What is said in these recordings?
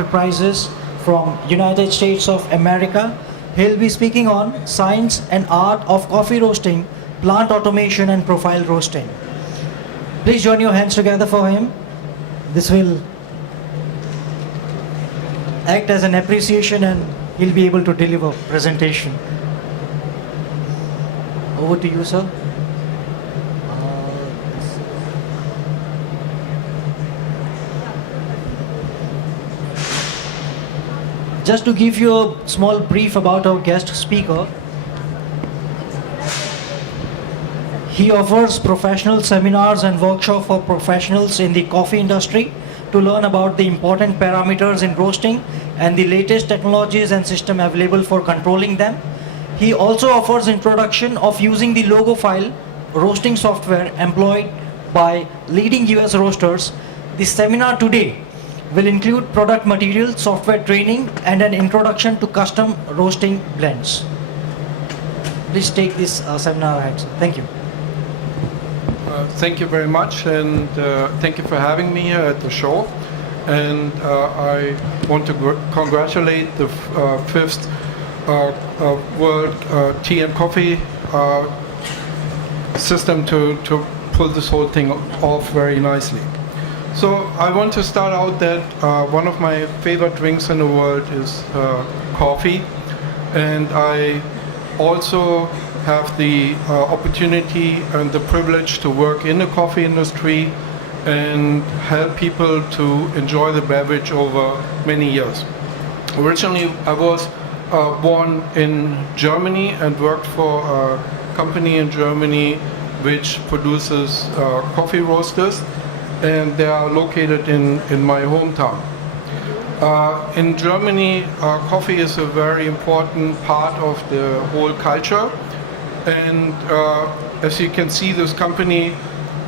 enterprises from United States of America. He'll be speaking on science and art of coffee roasting, plant automation and profile roasting. Please join your hands together for him. This will act as an appreciation and he'll be able to deliver presentation. Over to you, sir. Just to give you a small brief about our guest speaker, he offers professional seminars and workshops for professionals in the coffee industry to learn about the important parameters in roasting and the latest technologies and system available for controlling them. He also offers introduction of using the logo file roasting software employed by leading US roasters. The seminar today will include product material, software training, and an introduction to custom roasting blends. Please take this seminar ahead, sir. Thank you. Thank you very much, and thank you for having me here at the show. And I want to congratulate the fifth World Tea and Coffee system to pull this whole thing off very nicely. So I want to start out that one of my favorite drinks in the world is coffee, and I also have the opportunity and the privilege to work in the coffee industry and help people to enjoy the beverage over many years. Originally, I was born in Germany and worked for a company in Germany which produces coffee roasters, and they are located in my hometown. In Germany, coffee is a very important part of the whole culture, and as you can see, this company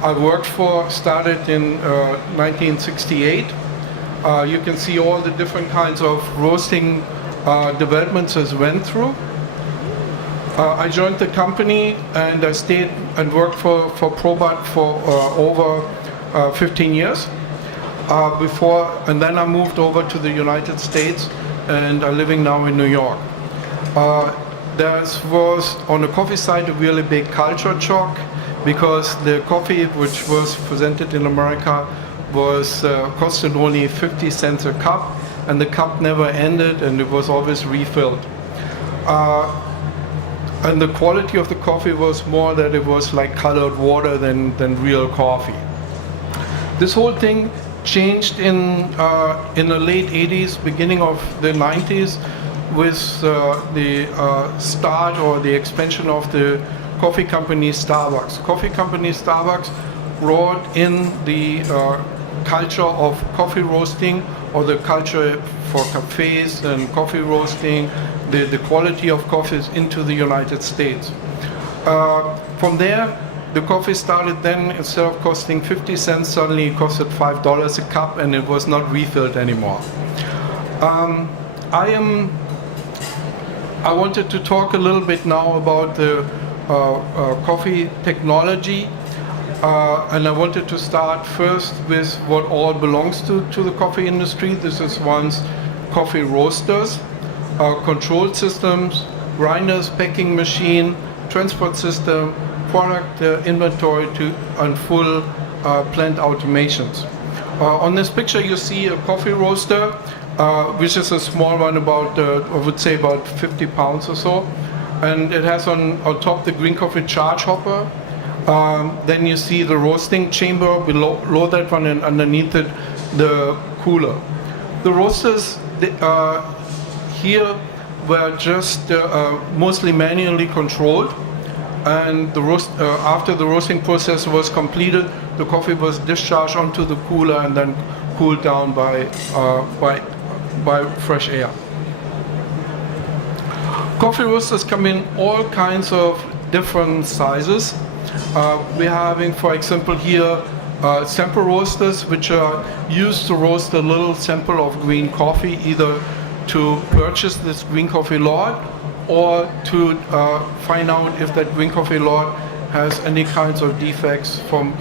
I worked for started in 1968. You can see all the different kinds of roasting developments as went through. I joined the company and I stayed and worked for Probat for over 15 years and then I moved over to the United States and I'm living now in New York. There was on the coffee side a really big culture shock because the coffee which was presented in America was costed only 50 cents a cup, and the cup never ended and it was always refilled. And the quality of the coffee was more that it was like colored water than real coffee. This whole thing changed in the late 80s, beginning of the 90s, with the start or the expansion of the coffee company Starbucks. Coffee company Starbucks brought in the culture of coffee roasting, or the culture for cafes and coffee roasting, the quality of coffees into the United States. From there, the coffee started then, instead of costing 50 cents, suddenly it costed $5 a cup and it was not refilled anymore. I wanted to talk a little bit now about the coffee technology, and I wanted to start first with what all belongs to the coffee industry. This is one's coffee roasters, control systems, grinders, packing machine, transport system, product inventory and full plant automations. On this picture you see a coffee roaster, which is a small one, about I would say about 50 pounds or so, and it has on top the green coffee charge hopper. Then you see the roasting chamber below that one, and underneath it the cooler. The roasters here were just mostly manually controlled, and after the roasting process was completed, the coffee was discharged onto the cooler and then cooled down by fresh air. Coffee roasters come in all kinds of different sizes. We're having, for example, here sample roasters, which are used to roast a little sample of green coffee, either to purchase this green coffee lot or to find out if that green coffee lot has any kinds of defects from,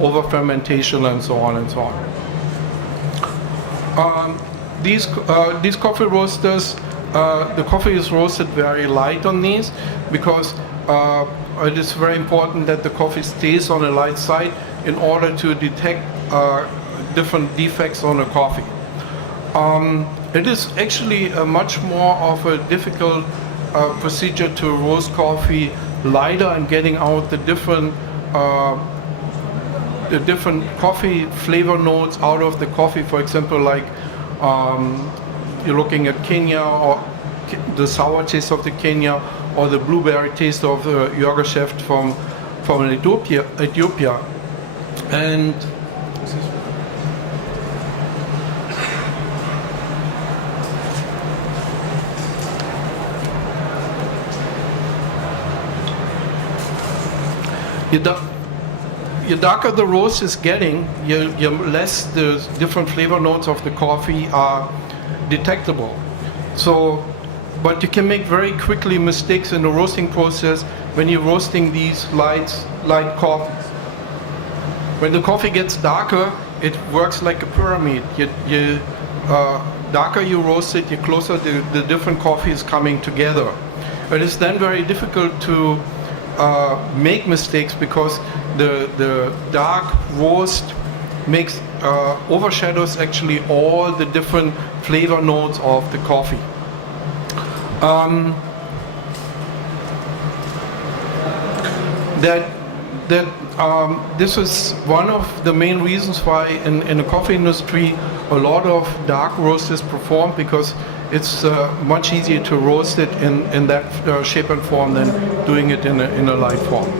over fermentation and so on and so on. these coffee roasters, the coffee is roasted very light on these because it is very important that the coffee stays on the light side in order to detect different defects on the coffee. It is actually a much more of a difficult procedure to roast coffee lighter and getting out the different coffee flavor notes out of the coffee. For example, like you're looking at Kenya, or the sour taste of the Kenya, or the blueberry taste of the Yogurtscheft from Ethiopia. And your darker the roast is getting, your less the different flavor notes of the coffee are detectable. So, but you can make very quickly mistakes in the roasting process when you're roasting these light coffees. When the coffee gets darker, it works like a pyramid. Darker you roast it, the closer the different coffee is coming together. It is then very difficult to make mistakes because the dark roast overshadows actually all the different flavor notes of the coffee. This is one of the main reasons why in the coffee industry a lot of dark roast is performed, because it's much easier to roast it in that shape and form than doing it in a light form.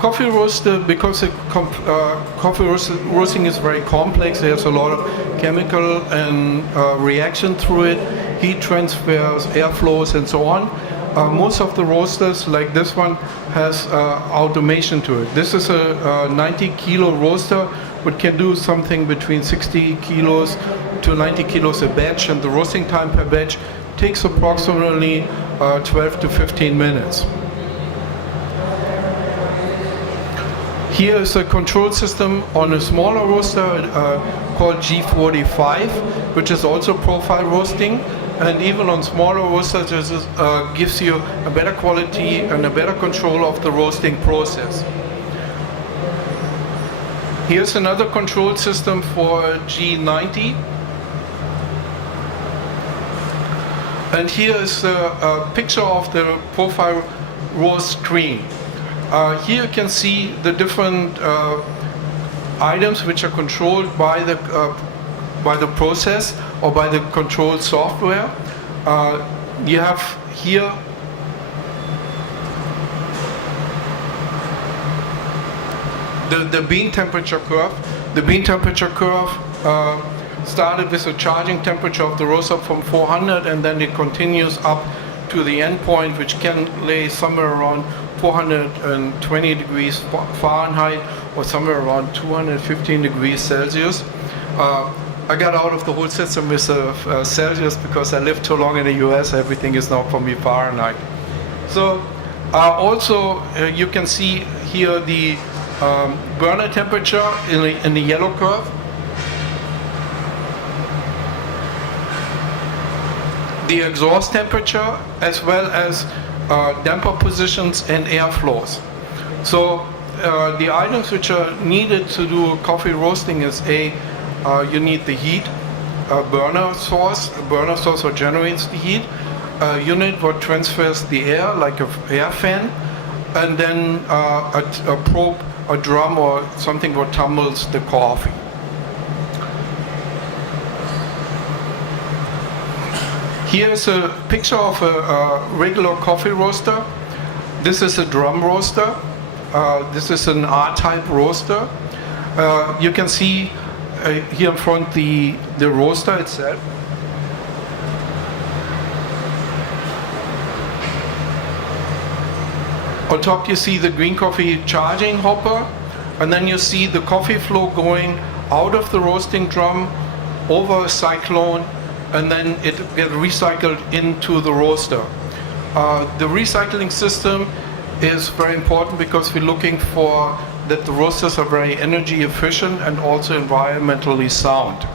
Coffee roaster, because coffee roasting is very complex, there's a lot of chemical and reaction through it, heat transfers, airflows, and so on. Most of the roasters, like this one, has automation to it. This is a 90 kilo roaster, which can do something between 60 kilos to 90 kilos a batch, and the roasting time per batch takes approximately 12 to 15 minutes. Here is a control system on a smaller roaster called G45, which is also profile roasting. And even on smaller roasters, this gives you a better quality and a better control of the roasting process. Here's another control system for G90. And here is a picture of the profile roast screen. Here you can see the different items which are controlled by the process or by the control software. You have here the bean temperature curve. The bean temperature curve started with a charging temperature of the roaster from 400, and then it continues up to the end point, which can lay somewhere around 420 degrees Fahrenheit or somewhere around 215 degrees Celsius. I got out of the whole system with Celsius because I lived too long in the US. Everything is now for me Fahrenheit. So also you can see here the burner temperature in the yellow curve. The exhaust temperature, as well as damper positions and airflows. So the items which are needed to do coffee roasting is you need the heat, a burner source what generates the heat, a unit what transfers the air, like an air fan, and then a probe, a drum, or something what tumbles the coffee. Here's a picture of a regular coffee roaster. This is a drum roaster. This is an R-type roaster. You can see here in front the roaster itself. On top you see the green coffee charging hopper, and then you see the coffee flow going out of the roasting drum over a cyclone, and then it gets recycled into the roaster. The recycling system is very important because we're looking for that the roasters are very energy efficient and also environmentally sound.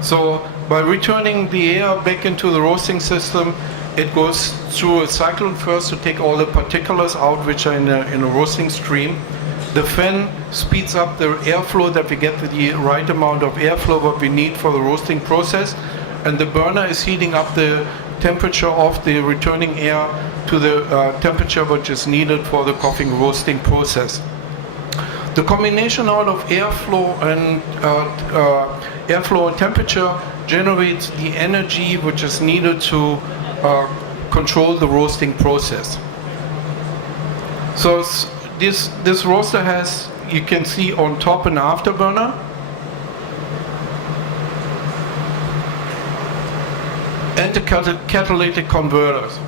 So by returning the air back into the roasting system, it goes through a cyclone first to take all the particulars out which are in a roasting stream. The fan speeds up the airflow that we get the right amount of airflow what we need for the roasting process, and the burner is heating up the temperature of the returning air to the temperature which is needed for the coffee roasting process. The combination out of airflow and temperature generates the energy which is needed to control the roasting process. So this roaster has, you can see on top, an afterburner. And the catalytic converters.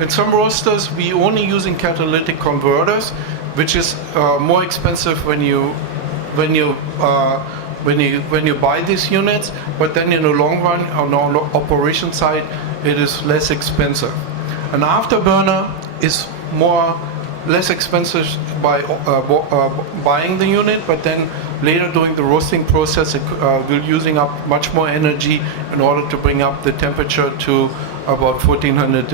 In some roasters, we only using catalytic converters, which is more expensive when you buy these units. But then in the long run, on our operation side, it is less expensive. An afterburner is less expensive by buying the unit, but then later during the roasting process, it will using up much more energy in order to bring up the temperature to about 1400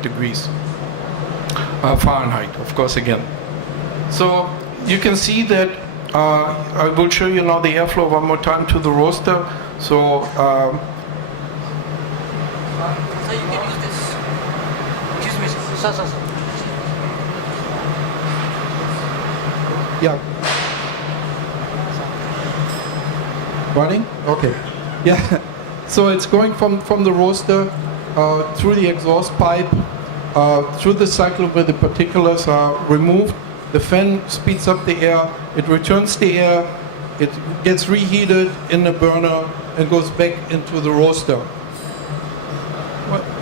degrees Fahrenheit, of course, again. So you can see that I will show you now the airflow one more time to the roaster. So So you can use this. Excuse me, sir. yeah. Running? Okay. Yeah. So it's going from the roaster through the exhaust pipe, through the cycle where the particulars are removed. The fan speeds up the air, it returns the air, it gets reheated in the burner and goes back into the roaster.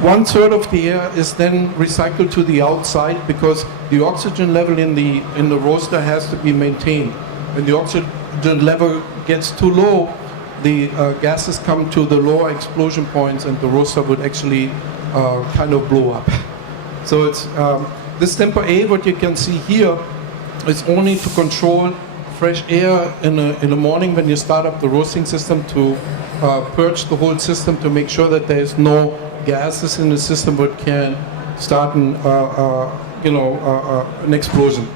1/3 of the air is then recycled to the outside because the oxygen level in the roaster has to be maintained. When the oxygen level gets too low, the gases come to the lower explosion points and the roaster would actually kind of blow up. So it's this temper A, what you can see here, is only to control fresh air in the morning when you start up the roasting system, to purge the whole system to make sure that there is no gases in the system that can start an explosion.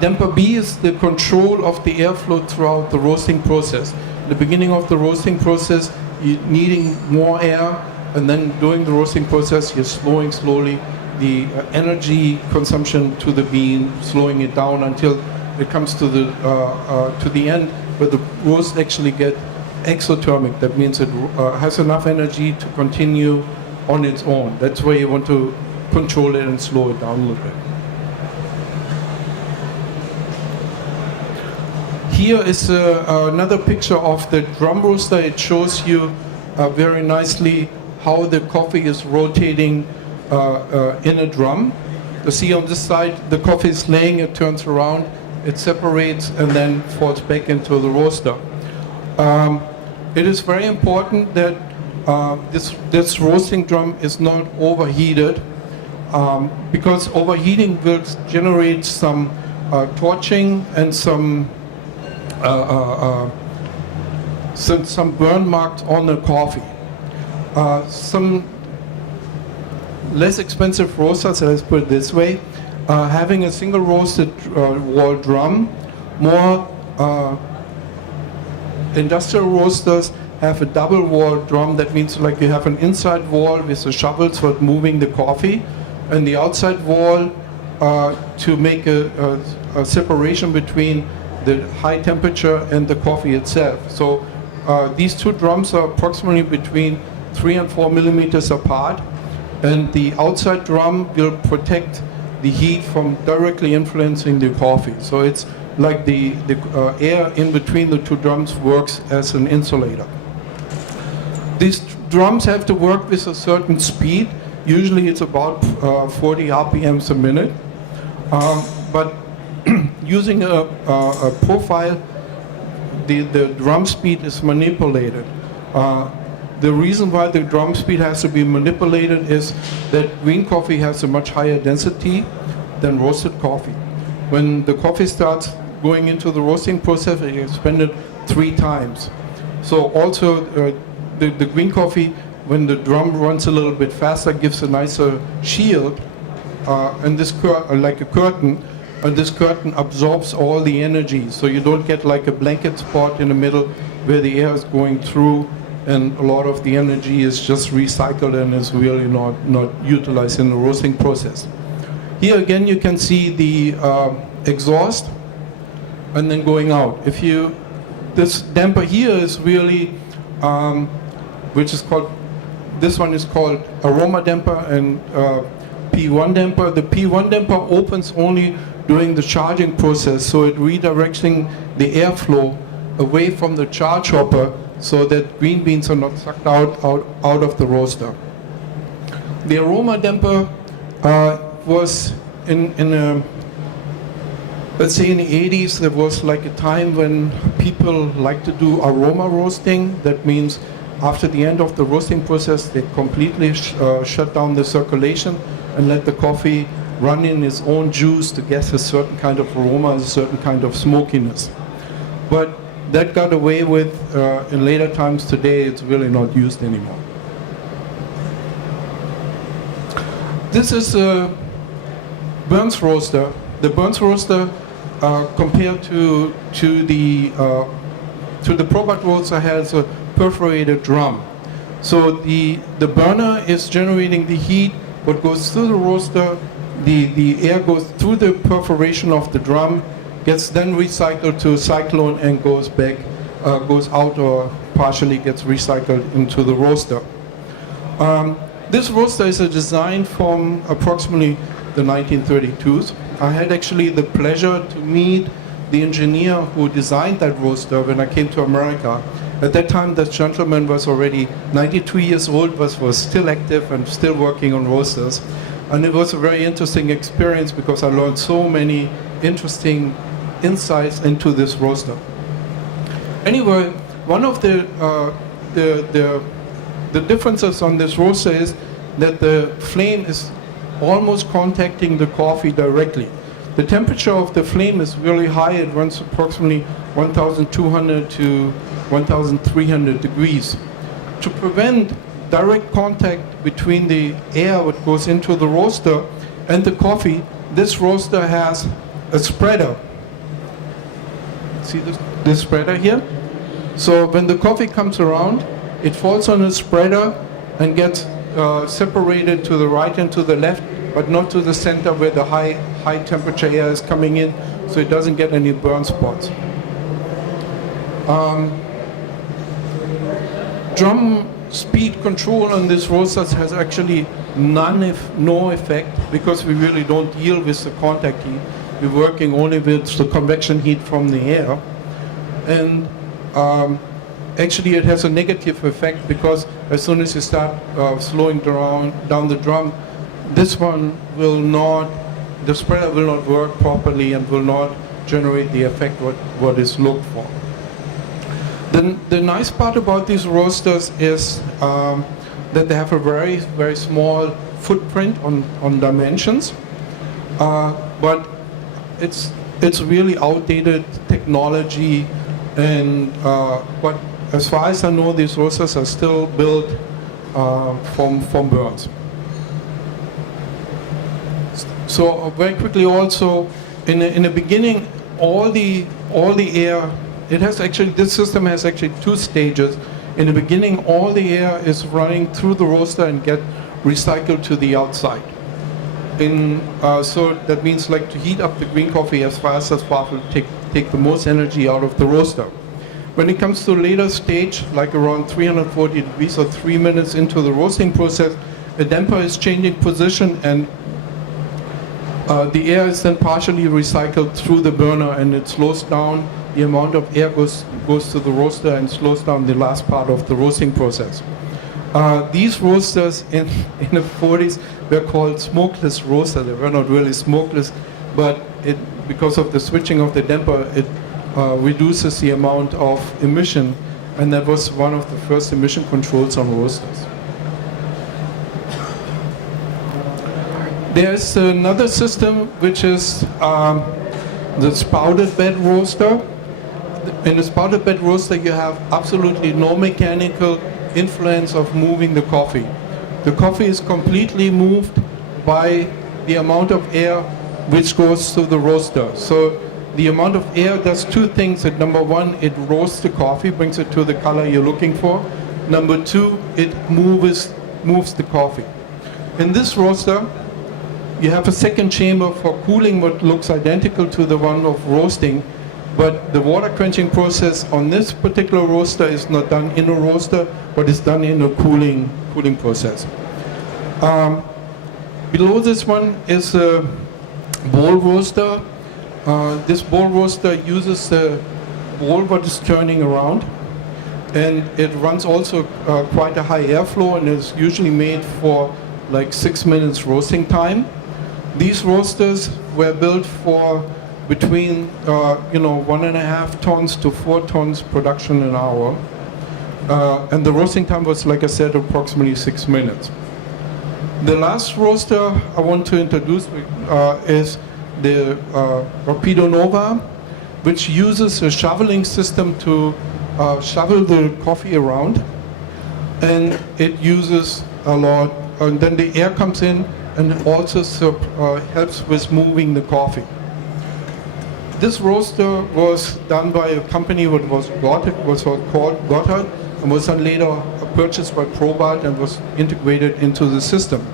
Damper B is the control of the airflow throughout the roasting process. At the beginning of the roasting process, you're needing more air, and then during the roasting process, you're slowing slowly the energy consumption to the bean, slowing it down until it comes to the end where the roast actually get exothermic. That means it has enough energy to continue on its own. That's where you want to control it and slow it down a little bit. Here is another picture of the drum roaster. It shows you very nicely how the coffee is rotating in a drum. You see on this side, the coffee is laying, it turns around, it separates and then falls back into the roaster. It is very important that this roasting drum is not overheated, because overheating will generate some torching and some burn marks on the coffee. Some less expensive roasters, let's put it this way, having a single roasted wall drum. More industrial roasters have a double wall drum. That means like you have an inside wall with the shovels for moving the coffee, and the outside wall to make a separation between the high temperature and the coffee itself. So these two drums are approximately between 3 and 4 millimeters apart, and the outside drum will protect the heat from directly influencing the coffee. So it's like the air in between the two drums works as an insulator. These drums have to work with a certain speed. Usually it's about 40 RPMs a minute. But using a profile, the drum speed is manipulated. The reason why the drum speed has to be manipulated is that green coffee has a much higher density than roasted coffee. When the coffee starts going into the roasting process, it is expanded 3 times. So also the green coffee, when the drum runs a little bit faster, gives a nicer shield, and this like a curtain, and this curtain absorbs all the energy, so you don't get like a blanket spot in the middle where the air is going through, and a lot of the energy is just recycled and is really not utilized in the roasting process. Here again you can see the exhaust and then going out. This damper here is really, which is called, this one is called aroma damper and P1 damper. The P1 damper opens only during the charging process, so it redirecting the airflow away from the charge hopper so that green beans are not sucked out of the roaster. The aroma damper was let's say in the 80s, there was like a time when people like to do aroma roasting. That means after the end of the roasting process, they completely shut down the circulation and let the coffee run in its own juice to get a certain kind of aroma, a certain kind of smokiness. But that got away with in later times. Today it's really not used anymore. This is a Burns roaster. The Burns roaster compared to the Probat roaster has a perforated drum. So the burner is generating the heat, what goes through the roaster, the air goes through the perforation of the drum, gets then recycled to a cyclone and goes back, goes out or partially gets recycled into the roaster. This roaster is a design from approximately the 1932s. I had actually the pleasure to meet the engineer who designed that roaster when I came to America. At that time, that gentleman was already 92 years old, but was still active and still working on roasters. And it was a very interesting experience because I learned so many interesting insights into this roaster. Anyway, one of the differences on this roaster is that the flame is almost contacting the coffee directly. The temperature of the flame is really high. It runs approximately 1,200 to 1,300 degrees. To prevent direct contact between the air that goes into the roaster and the coffee, this roaster has a spreader. See this spreader here? So when the coffee comes around, it falls on a spreader and gets separated to the right and to the left, but not to the center where the high temperature air is coming in, so it doesn't get any burn spots. Drum speed control on this roasters has actually no effect, because we really don't deal with the contact heat. We're working only with the convection heat from the air. And actually it has a negative effect, because as soon as you start slowing down the drum, this one will not, the spreader will not work properly and will not generate the effect what is looked for. The nice part about these roasters is that they have a very, very small footprint on dimensions, but it's really outdated technology, and but as far as I know, these roasters are still built from Burns. So very quickly also, in the beginning, all the air, this system has actually two stages. In the beginning, all the air is running through the roaster and get recycled to the outside. So that means, like, to heat up the green coffee as fast as possible, take the most energy out of the roaster. When it comes to a later stage, like around 340 degrees or 3 minutes into the roasting process, a damper is changing position, and the air is then partially recycled through the burner, and it slows down the amount of air goes to the roaster and slows down the last part of the roasting process. These roasters in the 40s were called smokeless roasters. They were not really smokeless, but because of the switching of the damper, it reduces the amount of emission, and that was one of the first emission controls on roasters. There's another system which is the spouted bed roaster. in a spouted bed roaster, you have absolutely no mechanical influence of moving the coffee. The coffee is completely moved by the amount of air which goes through the roaster. So the amount of air does two things. Number one, it roasts the coffee, brings it to the color you're looking for. Number two, it moves the coffee. In this roaster, you have a second chamber for cooling, what looks identical to the one of roasting, but the water quenching process on this particular roaster is not done in a roaster, but is done in a cooling process. Below this one is a bowl roaster. This bowl roaster uses the bowl what is turning around, and it runs also quite a high airflow, and is usually made for like 6 minutes roasting time. These roasters were built for between 1.5 tons to 4 tons production an hour, and the roasting time was, like I said, approximately 6 minutes. The last roaster I want to introduce is the Rapido Nova, which uses a shoveling system to shovel the coffee around, and it uses a lot, and then the air comes in and also helps with moving the coffee. This roaster was done by a company what was called Gotthard, and was then later purchased by Probat and was integrated into the system.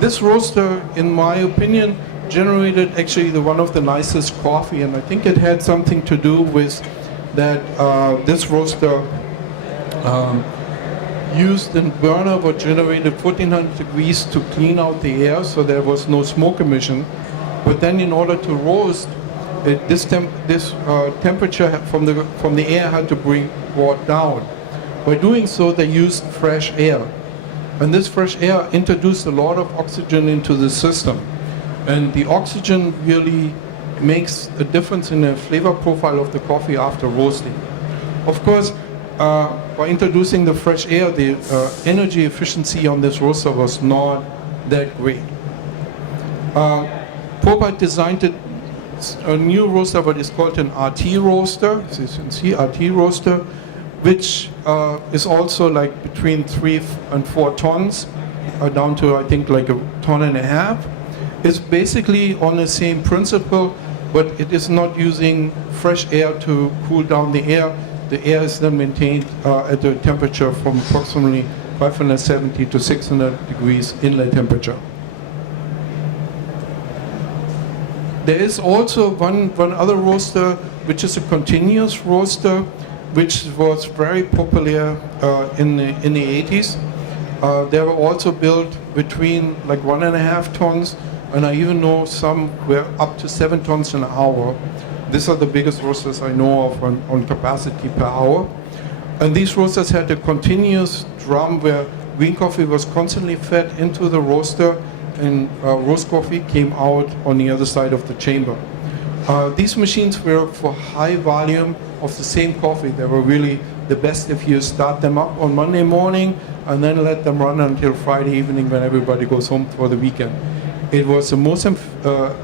This roaster, in my opinion, generated actually one of the nicest coffee, and I think it had something to do with that this roaster used a burner what generated 1400 degrees to clean out the air, so there was no smoke emission. But then in order to roast, this temperature from the air had to be brought down. By doing so, they used fresh air. And this fresh air introduced a lot of oxygen into the system. And the oxygen really makes a difference in the flavor profile of the coffee after roasting. Of course, by introducing the fresh air, the energy efficiency on this roaster was not that great. Probat designed a new roaster, what is called an RT roaster, as you can see, RT roaster, which is also like between 3 and 4 tons, down to I think like 1.5 tons. It's basically on the same principle, but it is not using fresh air to cool down the air. The air is then maintained at a temperature from approximately 570 to 600 degrees inlet temperature. There is also one other roaster, which is a continuous roaster, which was very popular in the 80s. They were also built between like 1.5 tons, and I even know some were up to 7 tons an hour. These are the biggest roasters I know of on capacity per hour. And these roasters had a continuous drum where green coffee was constantly fed into the roaster, and roast coffee came out on the other side of the chamber. These machines were for high volume of the same coffee. They were really the best if you start them up on Monday morning and then let them run until Friday evening when everybody goes home for the weekend. It was the most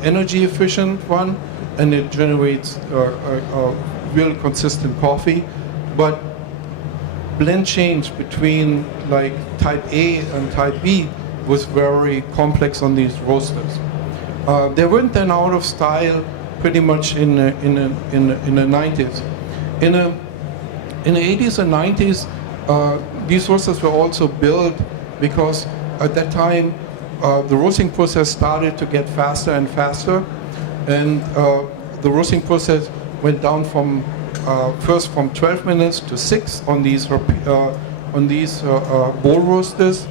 energy efficient one, and it generates a real consistent coffee. But blend change between like type A and type B was very complex on these roasters. They went then out of style pretty much in the 90s. In the 80s and 90s, these roasters were also built because at that time the roasting process started to get faster and faster, and the roasting process went down from first from 12 minutes to 6 on these bowl roasters,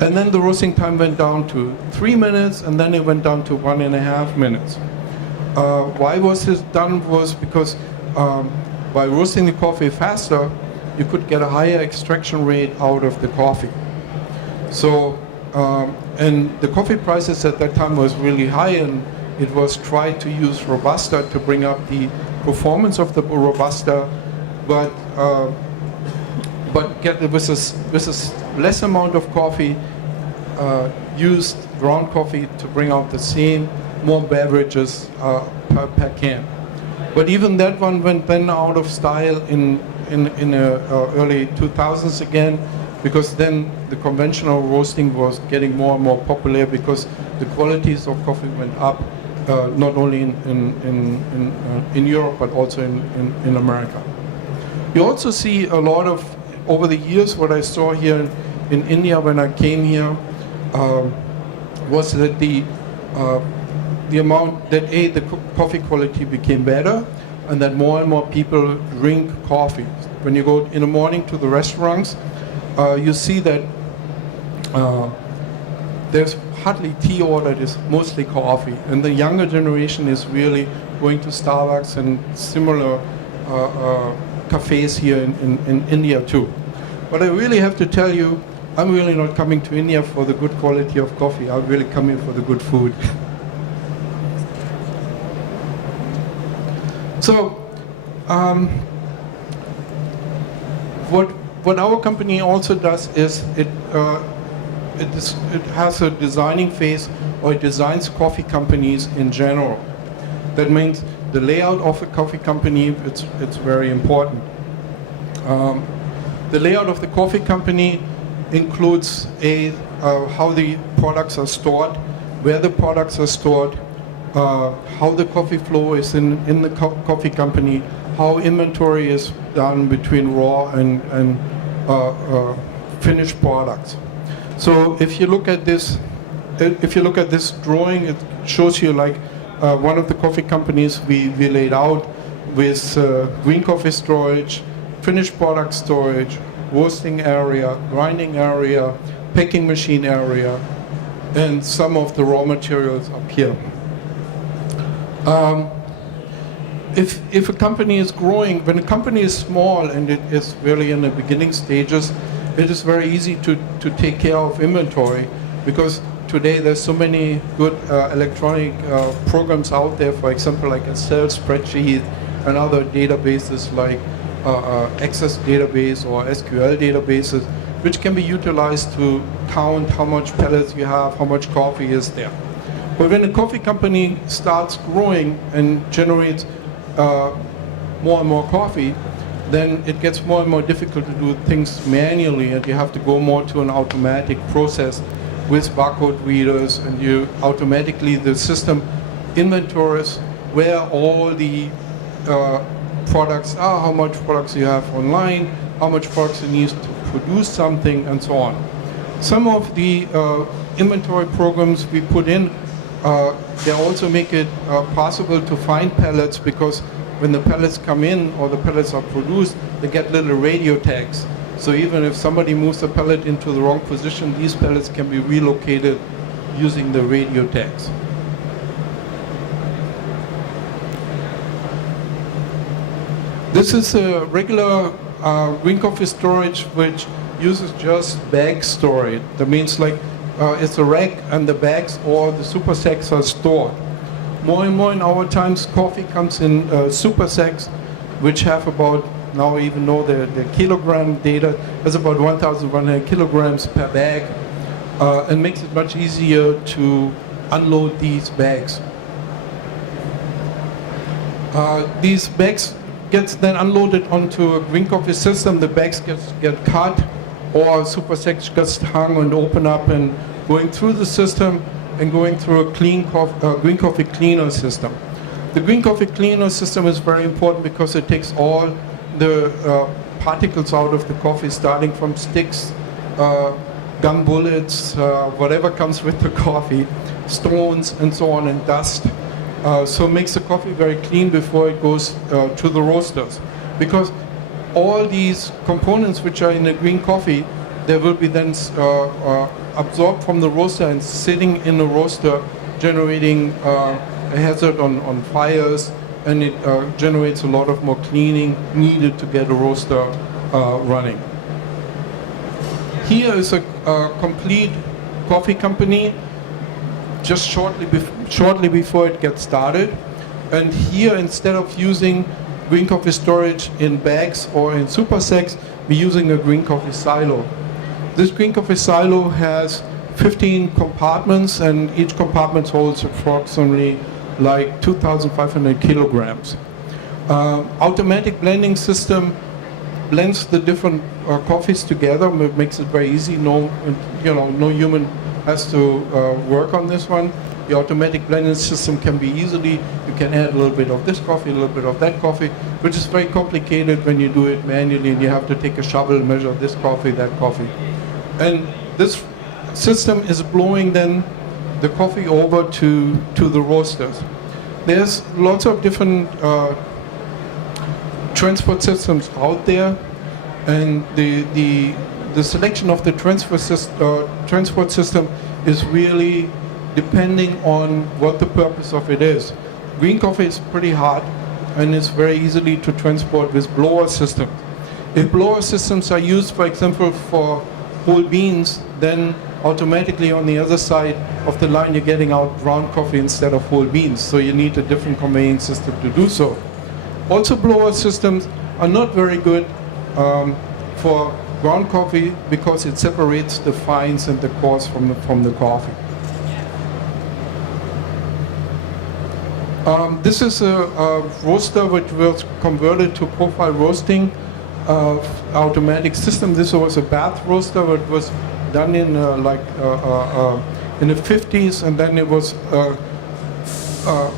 and then the roasting time went down to 3 minutes, and then it went down to 1.5 minutes. Why was this done? Was because by roasting the coffee faster, you could get a higher extraction rate out of the coffee. So, and the coffee prices at that time was really high, and it was tried to use Robusta to bring up the performance of the Robusta, but get with a less amount of coffee, used ground coffee to bring out the same more beverages per can. But even that one went then out of style in early 2000s again, because then the conventional roasting was getting more and more popular because the qualities of coffee went up, not only in Europe but also in America. You also see a lot of, over the years, what I saw here in India when I came here was that the amount that the coffee quality became better, and that more and more people drink coffee. When you go in the morning to the restaurants, you see that there's hardly tea ordered, it's mostly coffee. And the younger generation is really going to Starbucks and similar cafes here in India too. But I really have to tell you, I'm really not coming to India for the good quality of coffee. I'm really coming for the good food. So, what our company also does is it has a designing phase, or it designs coffee companies in general. That means the layout of a coffee company, it's very important. The layout of the coffee company includes how the products are stored, where the products are stored, how the coffee flow is in the coffee company, how inventory is done between raw and finished products. So if you look at this drawing, it shows you like one of the coffee companies we laid out with green coffee storage, finished product storage, roasting area, grinding area, packing machine area, and some of the raw materials up here. If a company is growing, when a company is small and it is really in the beginning stages, it is very easy to take care of inventory, because today there's so many good electronic programs out there, for example, like Excel spreadsheet and other databases like Access database or SQL databases, which can be utilized to count how much pellets you have, how much coffee is there. But when a coffee company starts growing and generates more and more coffee, then it gets more and more difficult to do things manually, and you have to go more to an automatic process with barcode readers, and you automatically, the system inventories where all the products are, how much products you have online, how much products you need to produce something, and so on. Some of the inventory programs we put in, they also make it possible to find pellets, because when the pellets come in or the pellets are produced, they get little radio tags. So even if somebody moves a pellet into the wrong position, these pellets can be relocated using the radio tags. This is a regular green coffee storage which uses just bag storage. That means like it's a rack and the bags or the super sacks are stored. More and more in our times, coffee comes in super sacks, which have about, now I even know the kilogram data, there's about 1,100 kilograms per bag, and makes it much easier to unload these bags. These bags gets then unloaded onto a green coffee system. The bags get cut, or super sacks gets hung and open up and going through the system and going through a green coffee cleaner system. The green coffee cleaner system is very important because it takes all the particles out of the coffee, starting from sticks, gun bullets, whatever comes with the coffee, stones and so on, and dust. So it makes the coffee very clean before it goes to the roasters. Because all these components which are in the green coffee, they will be then absorbed from the roaster and sitting in the roaster, generating a hazard on fires, and it generates a lot of more cleaning needed to get a roaster running. Here is a complete coffee company just shortly before it gets started. And here, instead of using green coffee storage in bags or in super sacks, we're using a green coffee silo. This green coffee silo has 15 compartments, and each compartment holds approximately like 2,500 kilograms. Automatic blending system blends the different coffees together, makes it very easy. No human has to work on this one. The automatic blending system can be easily, you can add a little bit of this coffee, a little bit of that coffee, which is very complicated when you do it manually and you have to take a shovel, measure this coffee, that coffee. And this system is blowing then the coffee over to the roasters. There's lots of different transport systems out there, and the selection of the transport system is really depending on what the purpose of it is. Green coffee is pretty hard and it's very easily to transport with blower systems. If blower systems are used, for example, for whole beans, then automatically on the other side of the line you're getting out ground coffee instead of whole beans, so you need a different conveying system to do so. Also, blower systems are not very good for ground coffee because it separates the fines and the coarse from the coffee. This is a roaster which was converted to profile roasting automatic system. This was a bath roaster that was done in in the 50s, and then it was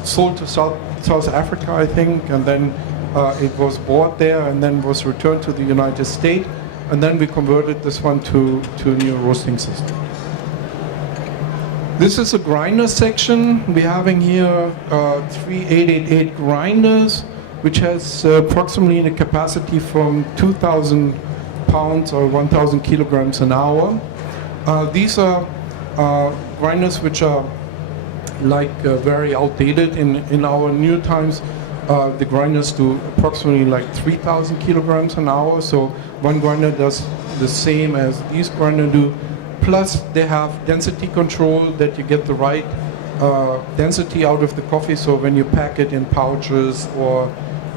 sold to South Africa, I think, and then it was bought there and then was returned to the United States, and then we converted this one to a new roasting system. This is a grinder section. We're having here 3888 grinders, which has approximately the capacity from 2,000 pounds or 1,000 kilograms an hour. These are grinders which are very outdated. In our new times, the grinders do approximately 3,000 kilograms an hour. So one grinder does the same as these grinders do. Plus, they have density control, that you get the right density out of the coffee. So when you pack it in pouches or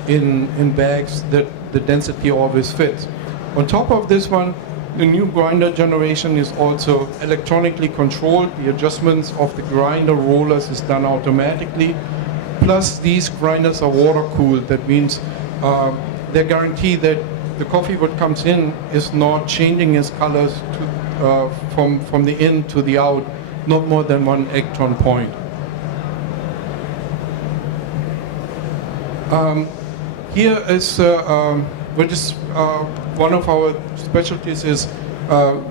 in bags, that the density always fits. On top of this one, the new grinder generation is also electronically controlled. The adjustments of the grinder rollers is done automatically. Plus, these grinders are water cooled. That means they guarantee that the coffee what comes in is not changing its colors from the in to the out, not more than 1 Ektron point. Here is what is one of our specialties is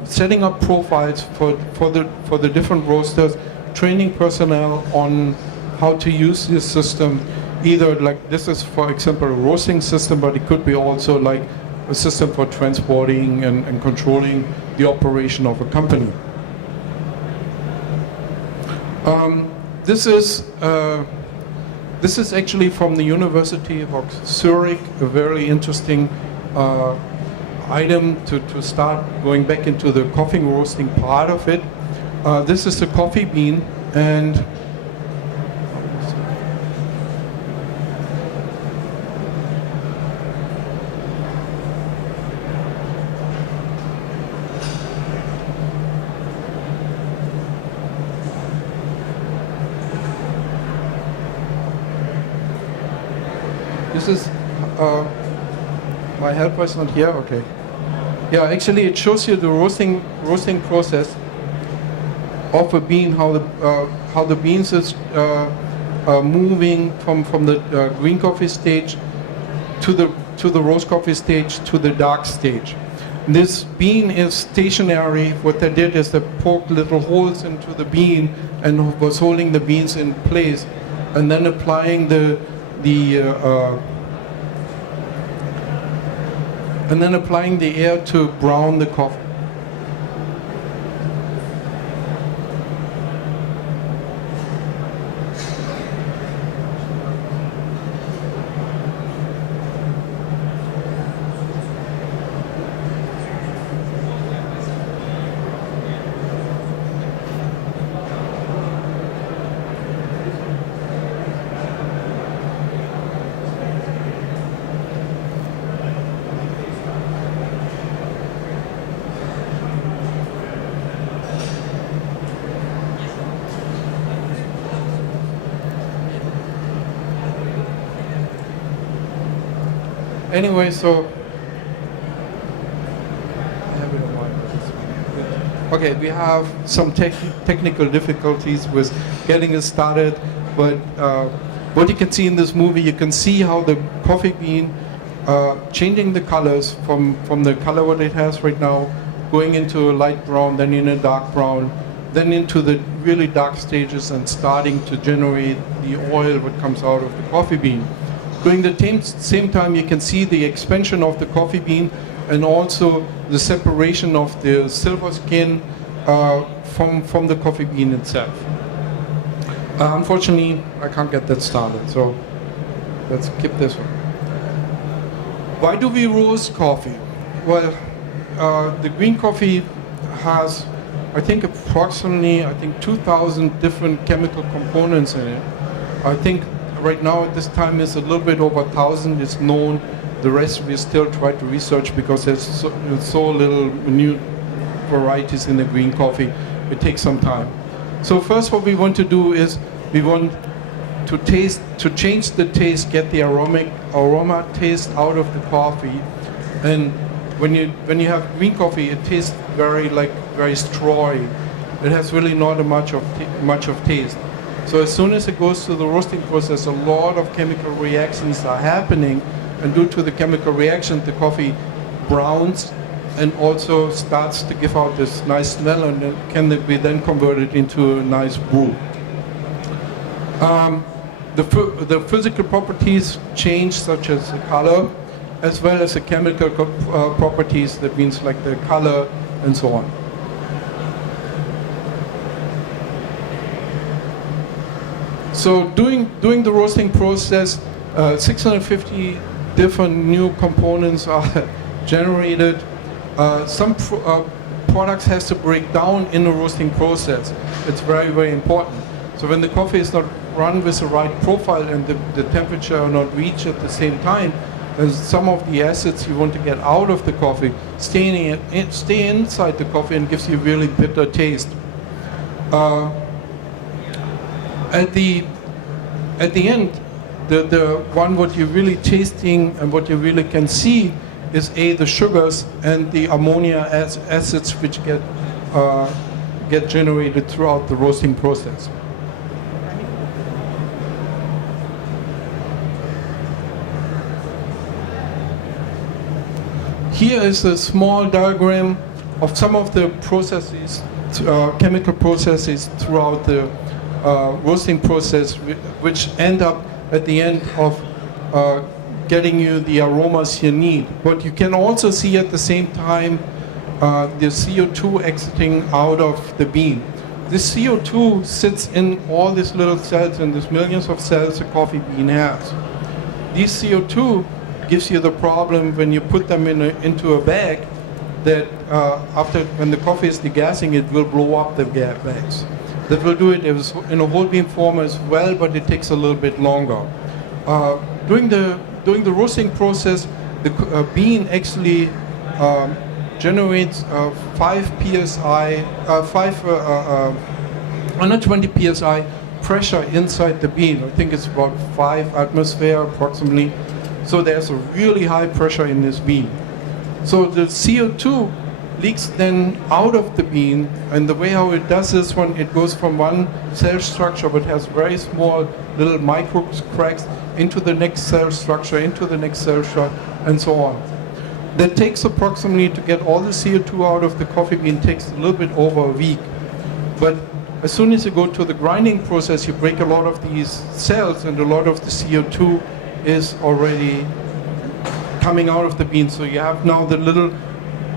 setting up profiles for the different roasters, training personnel on how to use this system. Either this is, for example, a roasting system, but it could be also a system for transporting and controlling the operation of a company. This is actually from the University of Zurich, a very interesting item to start going back into the coffee roasting part of it. This is the coffee bean, and this is my helper is not here. Okay. Yeah, actually, it shows you the roasting process of a bean, how the beans is moving from the green coffee stage to the roast coffee stage to the dark stage. This bean is stationary. What they did is they poked little holes into the bean and was holding the beans in place, and then applying the air to brown the coffee. Anyway, so okay, we have some technical difficulties with getting it started, but what you can see in this movie, you can see how the coffee bean changing the colors from the color what it has right now, going into a light brown, then in a dark brown, then into the really dark stages and starting to generate the oil what comes out of the coffee bean. During the same time, you can see the expansion of the coffee bean and also the separation of the silver skin from the coffee bean itself. Unfortunately, I can't get that started, so let's skip this one. Why do we roast coffee? Well, the green coffee has, I think, approximately 2,000 different chemical components in it. I think right now at this time is a little bit over 1,000 is known. The rest we still try to research because there's so little new varieties in the green coffee. It takes some time. So first what we want to do is we want to change the taste, get the aroma taste out of the coffee. And when you have green coffee, it tastes very strawy. It has really not much of taste. So as soon as it goes through the roasting process, a lot of chemical reactions are happening, and due to the chemical reaction, the coffee browns and also starts to give out this nice smell, and it can be then converted into a nice brew. The physical properties change, such as the color, as well as the chemical properties. That means like the color and so on. So doing the roasting process, 650 different new components are generated. Some products has to break down in the roasting process. It's very, very important. So when the coffee is not run with the right profile and the temperature are not reached at the same time, then some of the acids you want to get out of the coffee stay inside the coffee and gives you really bitter taste. At the end, the one what you're really tasting and what you really can see is the sugars and the ammonia acids which get generated throughout the roasting process. Here is a small diagram of some of the processes, chemical processes throughout the roasting process, which end up at the end of getting you the aromas you need. But you can also see at the same time the CO2 exiting out of the bean. This CO2 sits in all these little cells, and there's millions of cells a coffee bean has. These CO2 gives you the problem when you put them into a bag that when the coffee is degassing, it will blow up the bags. That will do it in a whole bean form as well, but it takes a little bit longer. During the roasting process, the bean actually generates 5 psi, 120 psi pressure inside the bean. I think it's about 5 atmosphere approximately. So there's a really high pressure in this bean. So the CO2 leaks then out of the bean, and the way how it does this one, it goes from one cell structure but has very small little micro cracks into the next cell structure, into the next cell structure, and so on. That takes approximately, to get all the CO2 out of the coffee bean, takes a little bit over a week. But as soon as you go to the grinding process, you break a lot of these cells, and a lot of the CO2 is already coming out of the bean. So you have now the little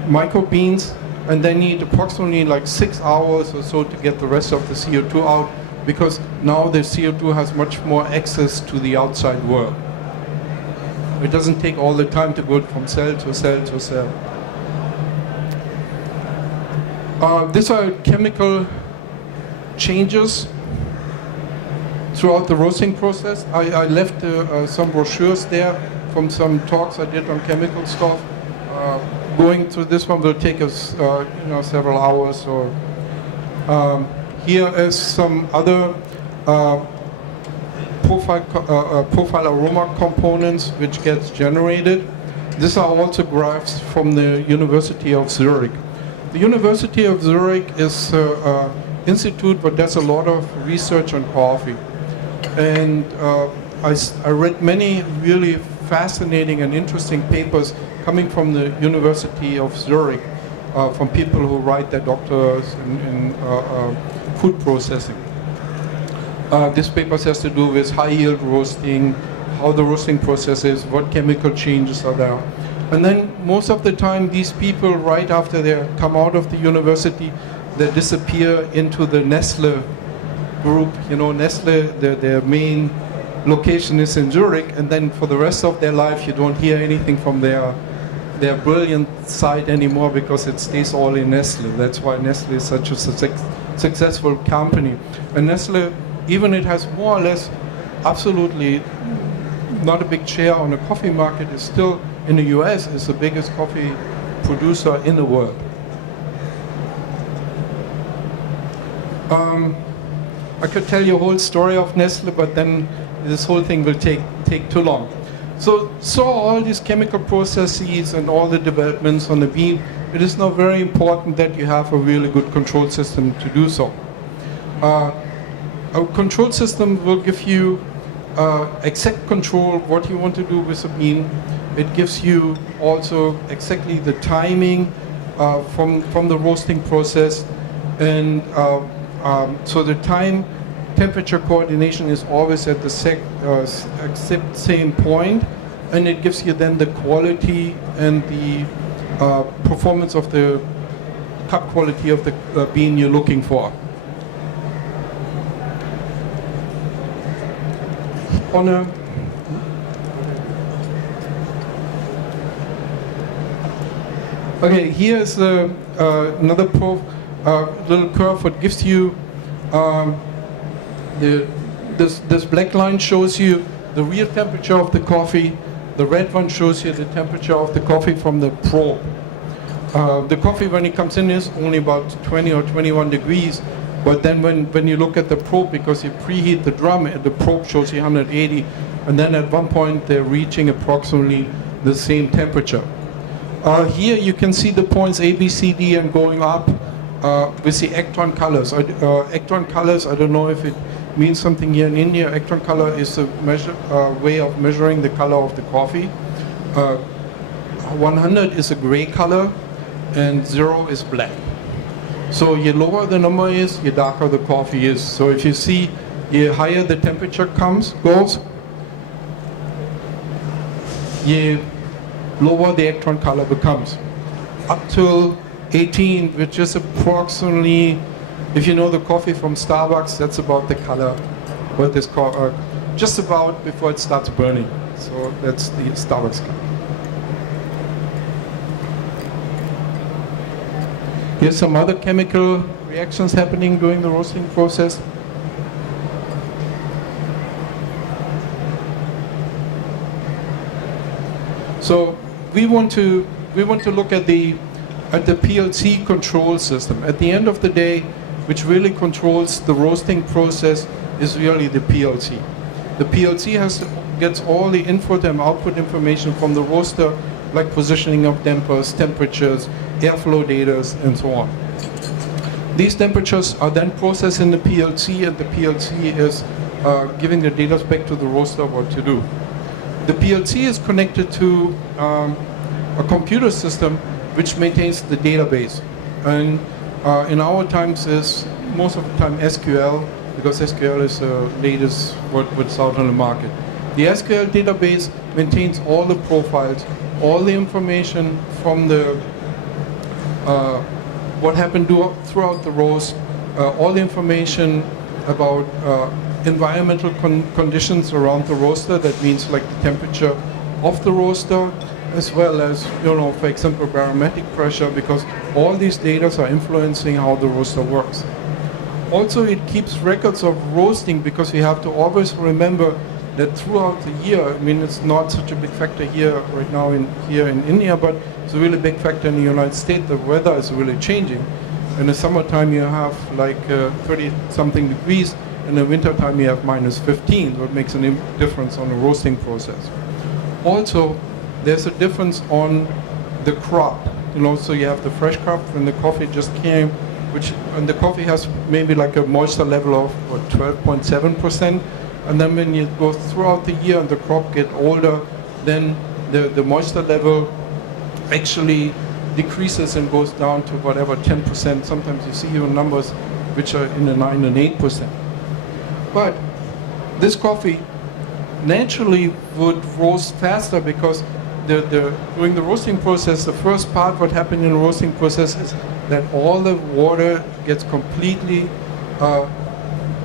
micro beans, and they need approximately like 6 hours or so to get the rest of the CO2 out, because now the CO2 has much more access to the outside world. It doesn't take all the time to go from cell to cell to cell. These are chemical changes throughout the roasting process. I left some brochures there from some talks I did on chemical stuff. Going through this one will take us several hours. Or here is some other profile aroma components which gets generated. these are also graphs from the University of Zurich. The University of Zurich is an institute that does a lot of research on coffee. And I read many really fascinating and interesting papers coming from the University of Zurich, from people who write their doctors in food processing. This paper has to do with high yield roasting, how the roasting process is, what chemical changes are there. And then most of the time these people, right after they come out of the university, they disappear into the Nestle group. You know, Nestle, their main location is in Zurich, and then for the rest of their life you don't hear anything from their brilliant side anymore, because it stays all in Nestle. That's why Nestle is such a successful company. And Nestle, even it has more or less absolutely not a big share on the coffee market, is still in the US is the biggest coffee producer in the world. I could tell you a whole story of Nestle, but then this whole thing will take too long. So all these chemical processes and all the developments on the bean, it is now very important that you have a really good control system to do so. A control system will give you exact control what you want to do with the bean. It gives you also exactly the timing from the roasting process, and so the temperature coordination is always at the exact same point, and it gives you then the quality and the performance of the cup quality of the bean you're looking for. Okay, here's another little curve that gives you this black line shows you the real temperature of the coffee. The red one shows you the temperature of the coffee from the probe. The coffee when it comes in is only about 20 or 21 degrees, but then when you look at the probe, because you preheat the drum, the probe shows you 180, and then at one point they're reaching approximately the same temperature. Here you can see the points A, B, C, D, and going up with the Ektron colors. Ektron colors, I don't know if it means something here in India. Ektron color is a way of measuring the color of the coffee. 100 is a gray color, and 0 is black. So the lower the number is, the darker the coffee is. So if you see, the higher the temperature goes, the lower the Ektron color becomes. Up till 18, which is approximately, if you know the coffee from Starbucks, that's about the color, what is called, just about before it starts burning. So that's the Starbucks color. Here's some other chemical reactions happening during the roasting process. So we want to look at the PLC control system. At the end of the day, which really controls the roasting process, is really the PLC. The PLC gets all the input and output information from the roaster, like positioning of dampers, temperatures, airflow data, and so on. These temperatures are then processed in the PLC, and the PLC is giving the data back to the roaster what to do. The PLC is connected to a computer system which maintains the database, and in our times is most of the time SQL, because SQL is the latest what's out on the market. The SQL database maintains all the profiles, all the information from the what happened throughout the roast, all the information about environmental conditions around the roaster. That means like the temperature of the roaster, as well as, you know, for example, barometric pressure, because all these data are influencing how the roaster works. Also, it keeps records of roasting, because we have to always remember that throughout the year, I mean, it's not such a big factor here right now here in India, but it's a really big factor in the United States. The weather is really changing. In the summertime, you have like 30-something degrees. In the wintertime, you have -15. So it makes a difference on the roasting process. Also, there's a difference on the crop. So you have the fresh crop when the coffee just came, and the coffee has maybe like a moisture level of 12.7%, and then when you go throughout the year and the crop get older, then the moisture level actually decreases and goes down to whatever 10%. Sometimes you see even numbers which are in the 9 and 8%. But this coffee naturally would roast faster because during the roasting process, the first part what happened in the roasting process is that all the water gets completely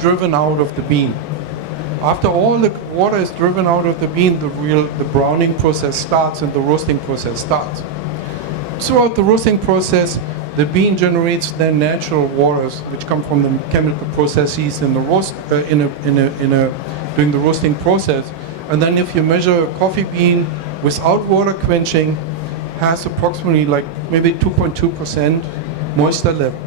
driven out of the bean. After all the water is driven out of the bean, the browning process starts and the roasting process starts. Throughout the roasting process, the bean generates then natural waters which come from the chemical processes in the roast during the roasting process. And then if you measure a coffee bean without water quenching, has approximately like maybe 2.2% moisture level.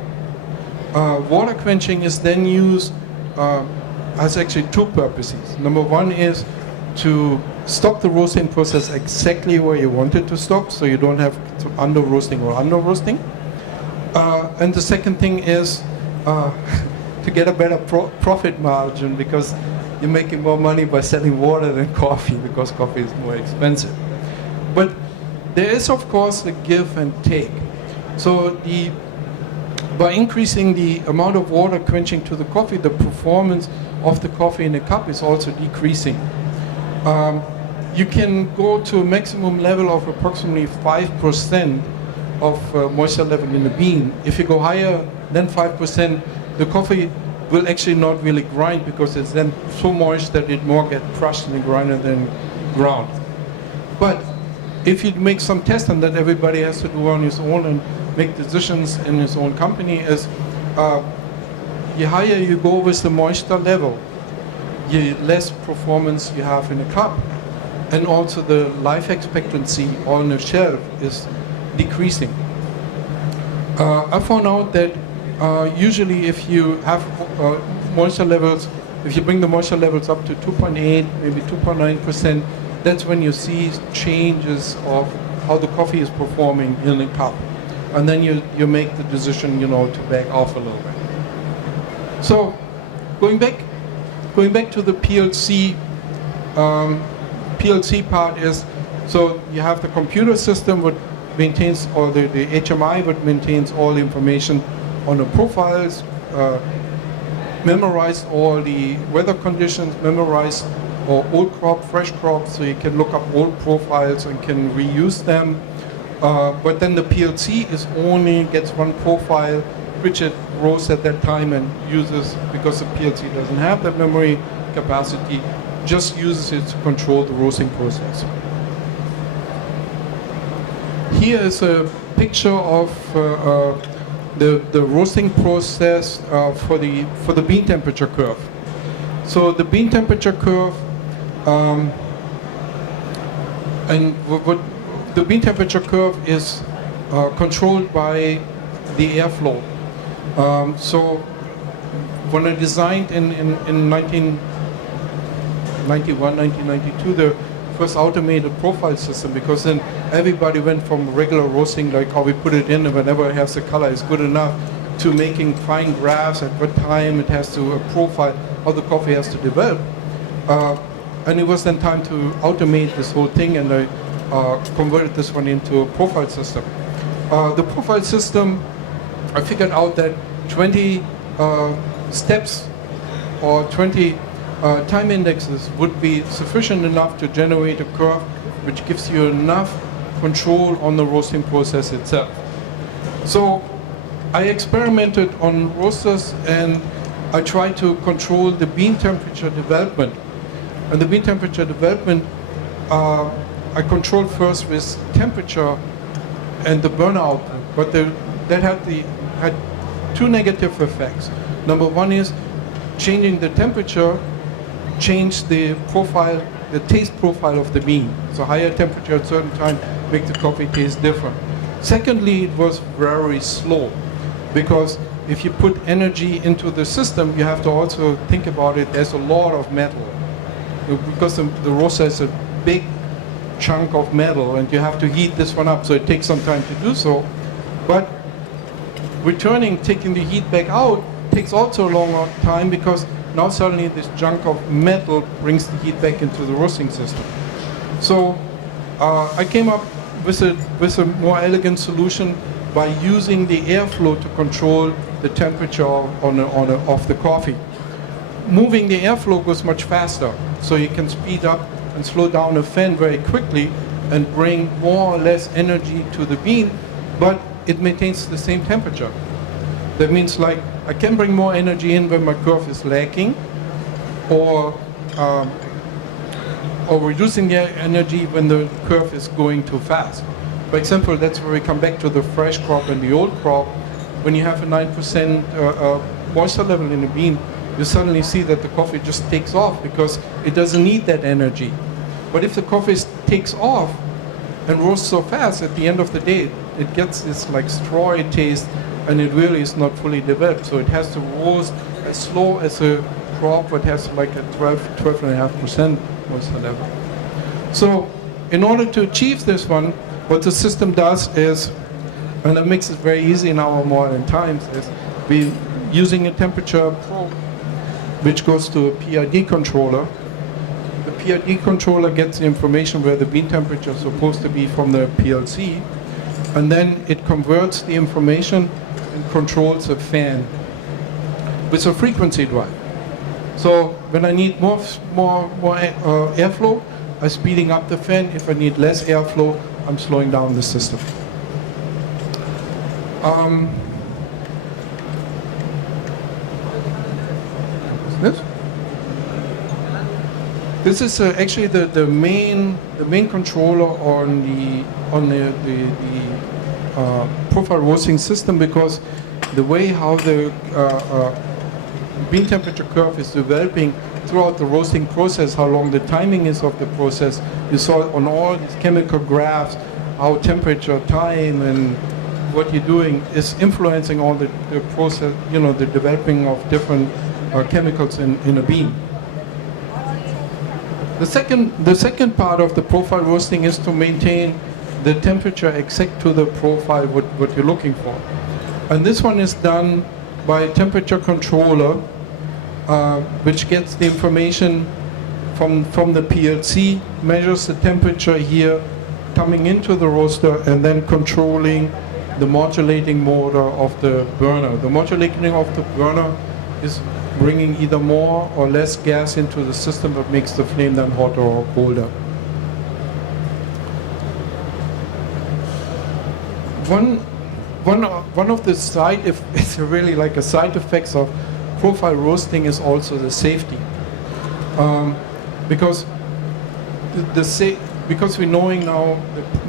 Water quenching is then used has actually two purposes. Number one is to stop the roasting process exactly where you want it to stop, so you don't have to under roasting or under roasting. And the second thing is to get a better profit margin, because you're making more money by selling water than coffee, because coffee is more expensive. But there is, of course, a give and take. So by increasing the amount of water quenching to the coffee, the performance of the coffee in a cup is also decreasing. You can go to a maximum level of approximately 5% of moisture level in the bean. If you go higher than 5%, the coffee will actually not really grind, because it's then so moist that it more gets crushed in the grinder than ground. But if you make some tests, and that everybody has to do on his own and make decisions in his own company, is the higher you go with the moisture level, the less performance you have in a cup. And also the life expectancy on the shelf is decreasing. I found out that usually if you have moisture levels, if you bring the moisture levels up to 2.8, maybe 2.9%, that's when you see changes of how the coffee is performing in the cup. And then you make the decision, to back off a little bit. So, going back to the PLC, PLC part is, so you have the computer system which maintains, or the HMI which maintains all the information on the profiles, memorize all the weather conditions, memorize old crop, fresh crop, so you can look up old profiles and can reuse them. But then the PLC only gets one profile which it roasts at that time and uses, because the PLC doesn't have that memory capacity, just uses it to control the roasting process. Here is a picture of the roasting process for the bean temperature curve. So the bean temperature curve, and what the bean temperature curve is controlled by the airflow. So when I designed in 1991, 1992, the first automated profile system, because then everybody went from regular roasting, like how we put it in and whenever it has the color is good enough, to making fine graphs at what time it has to profile, how the coffee has to develop. And it was then time to automate this whole thing, and I converted this one into a profile system. The profile system, I figured out that 20 steps or 20 time indexes would be sufficient enough to generate a curve which gives you enough control on the roasting process itself. So I experimented on roasters, and I tried to control the bean temperature development. And the bean temperature development, I controlled first with temperature and the burner output, but that had two negative effects. Number one is changing the temperature changed the profile, the taste profile of the bean. So higher temperature at certain time make the coffee taste different. Secondly, it was very slow, because if you put energy into the system, you have to also think about it. There's a lot of metal, because the roaster is a big chunk of metal, and you have to heat this one up, so it takes some time to do so. But returning, taking the heat back out, takes also a long time, because now suddenly this chunk of metal brings the heat back into the roasting system. So I came up with a more elegant solution by using the airflow to control the temperature of the coffee. Moving the airflow goes much faster, so you can speed up and slow down a fan very quickly and bring more or less energy to the bean, but it maintains the same temperature. That means, like, I can bring more energy in when my curve is lacking, or reducing the energy when the curve is going too fast. For example, that's where we come back to the fresh crop and the old crop. When you have a 9% moisture level in the bean, you suddenly see that the coffee just takes off because it doesn't need that energy. But if the coffee takes off and roasts so fast, at the end of the day, it gets this like strawy taste, and it really is not fully developed. So it has to roast as slow as a crop that has like a 12.5% moisture level. So in order to achieve this one, what the system does is, and it makes it very easy in our modern times, is we using a temperature probe which goes to a PID controller. The PID controller gets the information where the bean temperature is supposed to be from the PLC, and then it converts the information and controls a fan with a frequency drive. So when I need more airflow, I'm speeding up the fan. If I need less airflow, I'm slowing down the system. This is actually the main controller on the profile roasting system, because the way how the bean temperature curve is developing throughout the roasting process, how long the timing is of the process. You saw on all these chemical graphs how temperature, time, and what you're doing is influencing all the process, the developing of different chemicals in a bean. The second part of the profile roasting is to maintain the temperature exact to the profile what you're looking for. And this one is done by a temperature controller, which gets the information from the PLC, measures the temperature here, coming into the roaster, and then controlling the modulating motor of the burner. The modulating of the burner is bringing either more or less gas into the system that makes the flame then hotter or colder. One of the it's really like a side effects of profile roasting is also the safety, because because we're knowing now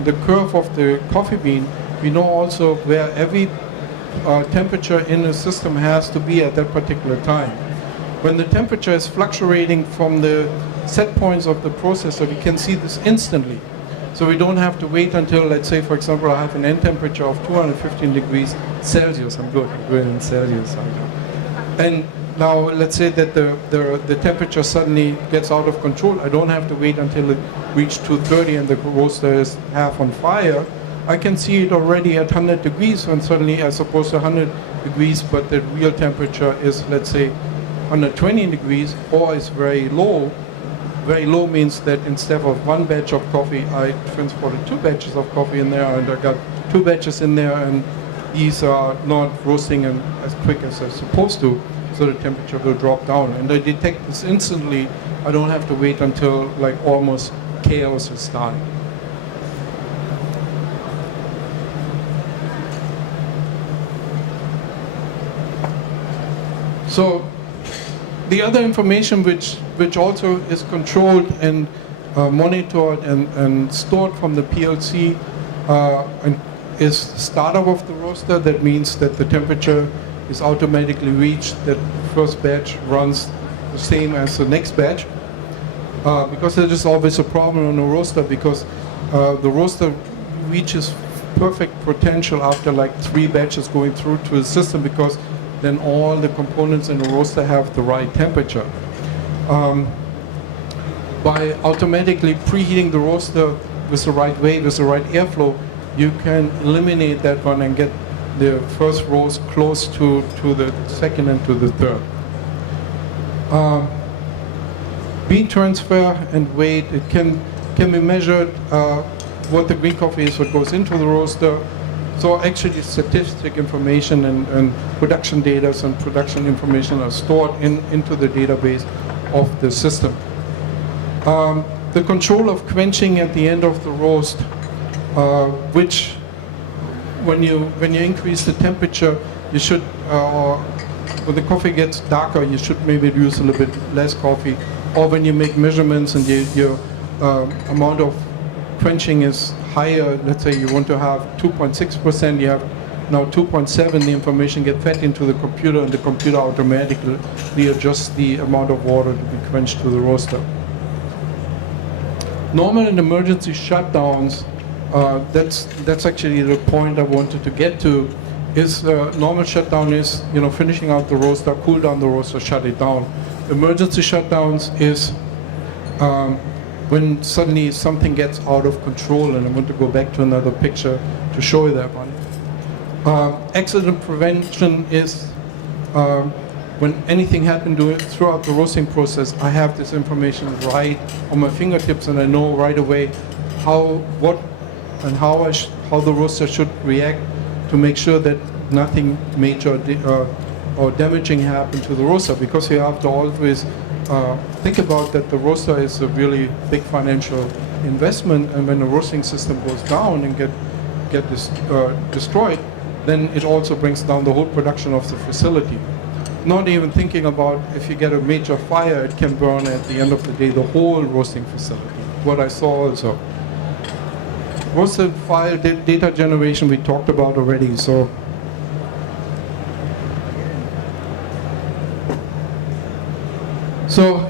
the curve of the coffee bean, we know also where every temperature in the system has to be at that particular time. When the temperature is fluctuating from the set points of the processor, we can see this instantly. So we don't have to wait until, let's say, for example, I have an end temperature of 215 degrees Celsius. I'm good in Celsius. And now let's say that the temperature suddenly gets out of control. I don't have to wait until it reaches 230 and the roaster is half on fire. I can see it already at 100 degrees, and suddenly as opposed to 100 degrees, but the real temperature is, let's say, 120 degrees, or is very low. Very low means that instead of one batch of coffee, I transported 2 batches of coffee in there, and I got 2 batches in there, and these are not roasting as quick as they're supposed to, so the temperature will drop down. And I detect this instantly. I don't have to wait until like almost chaos is starting. So the other information which also is controlled and monitored and stored from the PLC and is startup of the roaster. That means that the temperature is automatically reached, that the first batch runs the same as the next batch. Because there is always a problem on the roaster, because the roaster reaches perfect potential after like 3 batches going through to the system, because then all the components in the roaster have the right temperature. By automatically preheating the roaster with the right way, with the right airflow, you can eliminate that one and get the first roast close to the second and to the third. Bean transfer and weight, it can be measured what the green coffee is, what goes into the roaster. So actually statistic information and production data and production information are stored into the database of the system. The control of quenching at the end of the roast, which when you increase the temperature, you should, when the coffee gets darker, you should maybe use a little bit less coffee. Or when you make measurements and your amount of quenching is higher, let's say you want to have 2.6%, you have now 2.7, the information gets fed into the computer and the computer automatically adjusts the amount of water to be quenched to the roaster. Normal and emergency shutdowns, that's actually the point I wanted to get to, is normal shutdown is, finishing out the roaster, cool down the roaster, shut it down. Emergency shutdowns is when suddenly something gets out of control, and I want to go back to another picture to show you that one. Accident prevention is when anything happened throughout the roasting process, I have this information right on my fingertips, and I know right away how the roaster should react to make sure that nothing major or damaging happened to the roaster, because you have to always think about that the roaster is a really big financial investment, and when the roasting system goes down and get destroyed, then it also brings down the whole production of the facility. Not even thinking about if you get a major fire, it can burn at the end of the day the whole roasting facility. What I saw also. Roasted file data generation we talked about already. So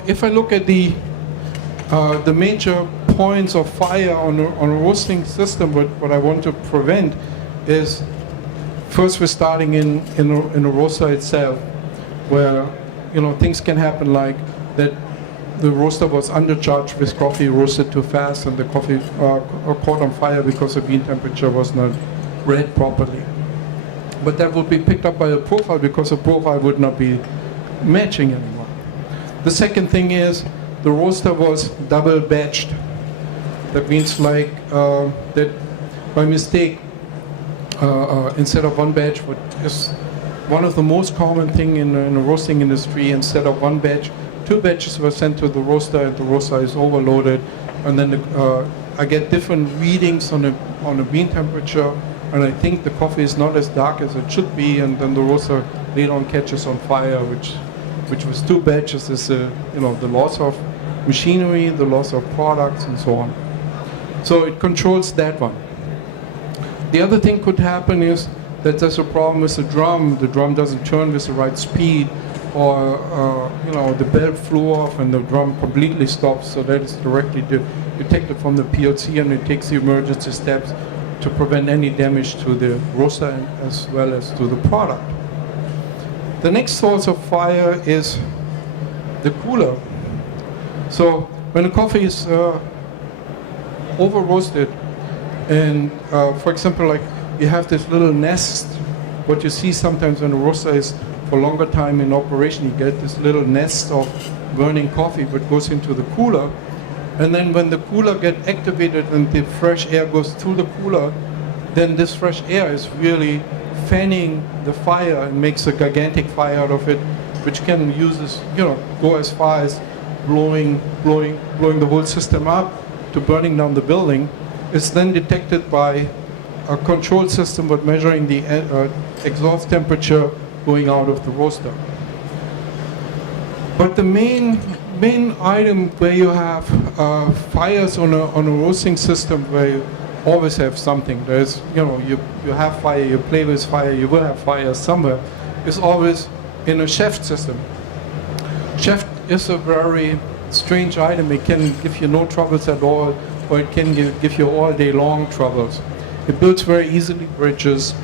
if I look at the major points of fire on a roasting system, what I want to prevent is, first we're starting in a roaster itself, where things can happen like that the roaster was undercharged with coffee, roasted too fast, and the coffee caught on fire because the bean temperature was not read properly. But that would be picked up by a profile, because a profile would not be matching anymore. The second thing is the roaster was double batched. That means like that by mistake, instead of one batch, what is one of the most common thing in the roasting industry, instead of one batch, 2 batches were sent to the roaster, and the roaster is overloaded, and then I get different readings on the bean temperature, and I think the coffee is not as dark as it should be, and then the roaster later on catches on fire, which was 2 batches is the loss of machinery, the loss of products, and so on. So it controls that one. The other thing could happen is that there's a problem with the drum. The drum doesn't turn with the right speed, or the belt flew off and the drum completely stops. So that is directly detected from the PLC, and it takes the emergency steps to prevent any damage to the roaster as well as to the product. The next source of fire is the cooler. So when the coffee is over roasted, and for example, like you have this little nest, what you see sometimes when the roaster is for longer time in operation, you get this little nest of burning coffee that goes into the cooler, and then when the cooler gets activated and the fresh air goes through the cooler, then this fresh air is really fanning the fire and makes a gigantic fire out of it, which can go as far as blowing the whole system up to burning down the building. It's then detected by a control system with measuring the exhaust temperature going out of the roaster. But the main item where you have fires on a roasting system, where you always have something, there's you have fire, you play with fire, you will have fire somewhere, is always in a shaft system. Shaft is a very strange item. It can give you no troubles at all, or it can give you all day long troubles. It builds very easily bridges.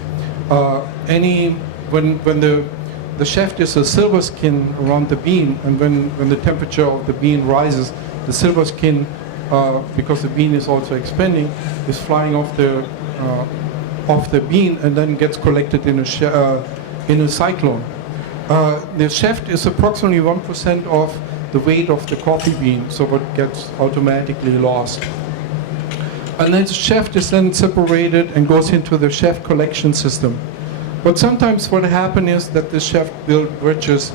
When the shaft is a silver skin around the bean, and when the temperature of the bean rises, the silver skin because the bean is also expanding, is flying off the bean and then gets collected in a cyclone. The shaft is approximately 1% of the weight of the coffee bean, so what gets automatically lost. And then the shaft is then separated and goes into the shaft collection system. But sometimes what happens is that the shaft builds bridges,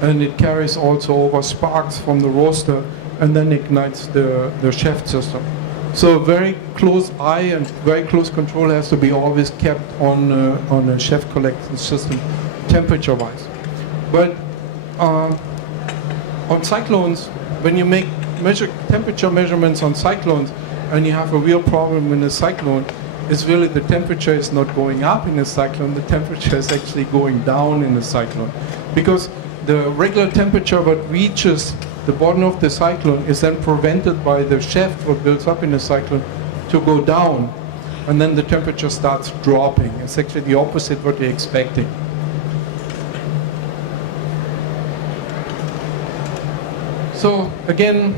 and it carries also over sparks from the roaster and then ignites the shaft system. So very close eye and very close control has to be always kept on a shaft collection system, temperature-wise. But on cyclones, when you make temperature measurements on cyclones, and you have a real problem in a cyclone, is really the temperature is not going up in a cyclone, the temperature is actually going down in a cyclone. Because the regular temperature what reaches the bottom of the cyclone is then prevented by the shaft what builds up in a cyclone to go down, and then the temperature starts dropping. It's actually the opposite what we're expecting. So again,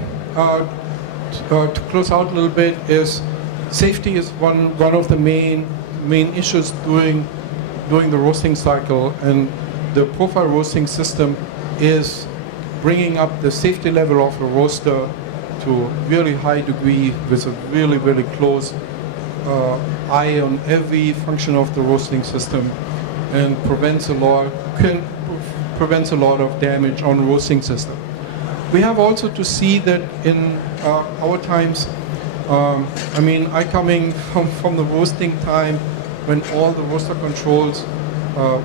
to close out a little bit, is safety is one of the main issues during the roasting cycle, and the profile roasting system is bringing up the safety level of a roaster to a really high degree with a really close eye on every function of the roasting system, and prevents a lot of damage on the roasting system. We have also to see that in our times, I mean, I coming from the roasting time when all the roaster controls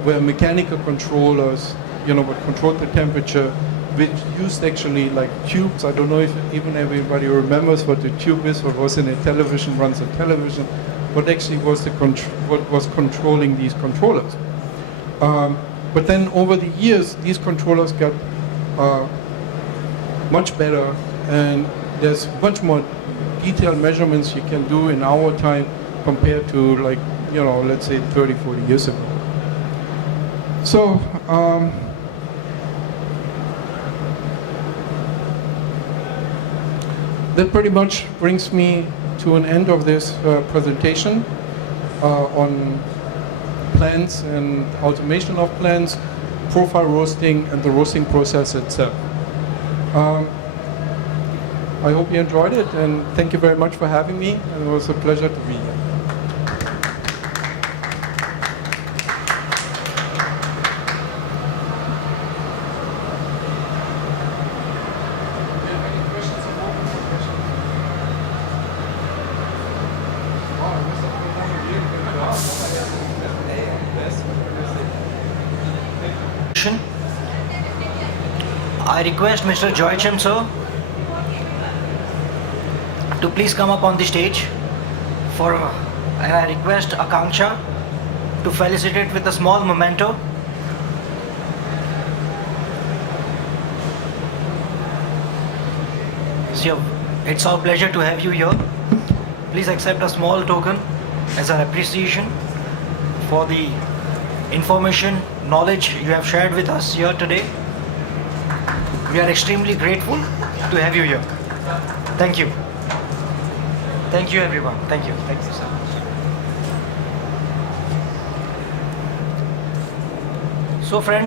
were mechanical controllers, what controlled the temperature, which used actually like tubes. I don't know if even everybody remembers what the tube is, what was in a television, runs a television, what actually was what was controlling these controllers. But then over the years, these controllers got much better, and there's much more detailed measurements you can do in our time compared to, like, let's say 30, 40 years ago. So that pretty much brings me to an end of this presentation on plants and automation of plants, profile roasting, and the roasting process itself. I hope you enjoyed it, and thank you very much for having me, and it was a pleasure to be here. I request Mr. Joachim, sir, to please come up on the stage and I request Akanksha to felicitate with a small memento. So, it's our pleasure to have you here. Please accept a small token as an appreciation for the information, knowledge you have shared with us here today. We are extremely grateful to have you here. Thank you. Thank you, everyone. Thank you. Thank you so much. So, friends,